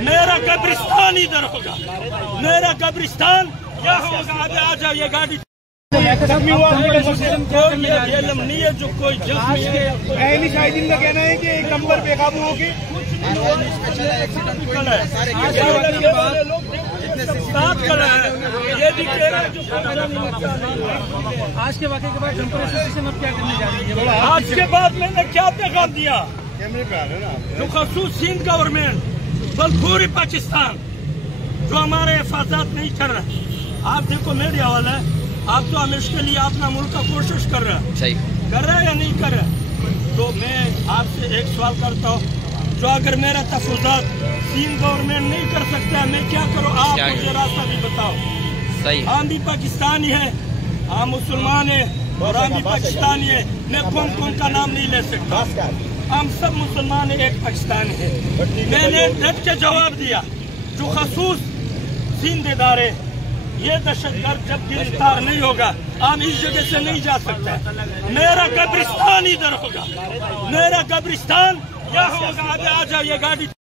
میرا قبرستان ادھر ہوگا، میرا قبرستان یہاں ہوگا. آگے آ جاؤ، یہ گاڑی علم نہیں ہے جو کوئی زخمی ہے. اہل شاہدین کا کہنا ہے کہ ایک نمبر بے قابو ہو کے بات کر رہا ہے. یہ بھی کہہ رہا ہے جو آج کے واقعے کے بعد جمپر ایسوسیشن اب کیا کرنے جا رہی ہے؟ آج کے بعد میں نے کیا پیغام دیا جو خصوص سندھ گورنمنٹ بل پوری پاکستان جو ہمارے حفاظت نہیں کر رہا. آپ دیکھو میرے حوالہ ہے، آپ تو ہمیشہ کے لیے اپنا ملک کا کوشش کر رہے ہیں، کر رہے یا نہیں کر رہے. تو میں آپ سے ایک سوال کرتا ہوں، جو اگر میرا تفوضات سندھ گورنمنٹ نہیں کر سکتا ہے میں کیا کروں؟ آپ مجھے راستہ بھی بتاؤ. ہم بھی پاکستانی ہیں، ہم مسلمان ہیں اور ہم بھی پاکستانی ہیں. میں کون کا نام نہیں لے سکتا، ہم سب مسلمان ہیں، ایک پاکستانی ہیں. میں نے ڈٹ کے جواب دیا جو خصوص سندھ ادارے یہ دہشت گرد جب گرفتار نہیں ہوگا ہم اس جگہ سے نہیں جا سکتے. میرا قبرستان ادھر ہوگا، میرا قبرستان یہاں ہوگا. آگے آ جاؤ، یہ گاڑی